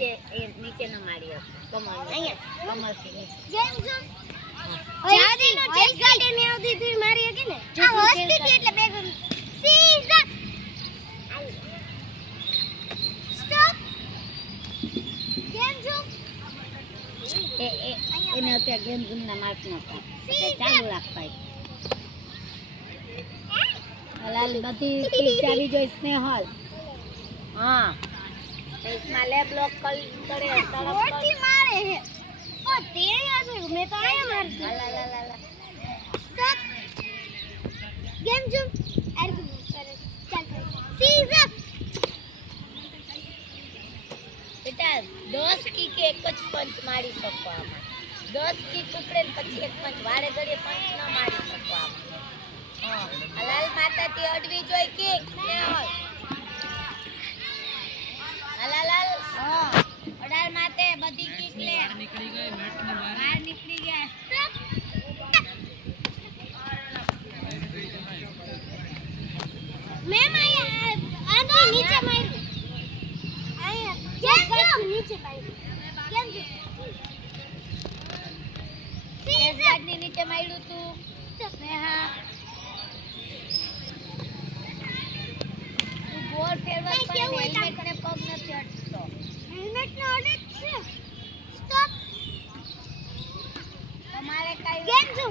નીચેનો માળ્યો કમર અહીંયા કમરથી નીચે ગેમ ઝોન જાદીનો ચેસ ગાર્ડન ને આવતી હતી મારી હતી ને આ હસતી હતી એટલે બે સીઝા સ્ટોપ ગેમ ઝોન એને અત્યારે ગેમ ઝોનના માર્ક નતા ચાલુ રાખવાય લાલ બધી ચાવી જોઈ સ્નેહલ હા इसमें ले ब्लॉक करे मोटी मारे है ओ तेरे यहाँ से मैं तो आया मार ला ला ला ला स्टॉप गेम जो अरे चल सीज़ा बेटा 10 की के एक જ પંચ મારી શકો આમાં 10 की ઉપડે પછી એક પંચ વારે ઘડીએ પંચ ન મારી શકો આમાં હા લાલ માતાથી અડવી જોઈ કે સ્નેહલ લાલ હા અડાર માતે બધી કિક લે બહાર નીકળી ગઈ મેચ ની બહાર નીકળી ગયા મેમ આયા આંટી નીચે માર્યું આયા કેમ નીચે માર્યું કેમ જો સીઝા ની નીચે માર્યું તું સ્નેહા બોલ ફેરવા પણ હેલ્મેટ ને પગ નથી અટકતો હેલ્મેટ નો અડે છે સ્ટોપ તમારે કઈ કેમ છો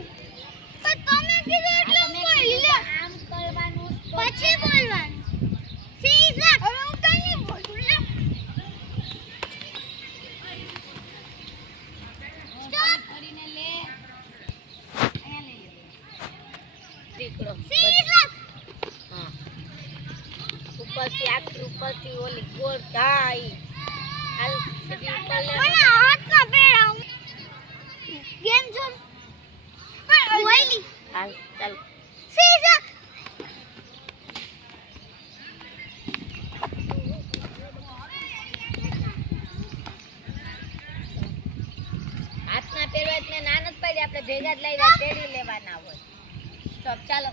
પણ તમે કીધું એટલે બોલ લે આમ કરવાનું પછી બોલવાનું સીઝા હવે હું કઈ નહીં બોલું લે સ્ટોપ કરીને લે અહીંયા લઈ લે ટીકડો સીઝા હા ઉપરથી આખી ઉપરથી ઓલી ગોળ ગાઈ હાલ સીધી ઉપર લે મને હાથ ના પેડા ગેમ ઝોન પણ ઓઈલી હાલ ચાલ સીઝા હાથના પહેરવા ને નાનત પડી આપણે ભેગા જ લાવ્યા તેડી લેવાના હોય તો ચાલો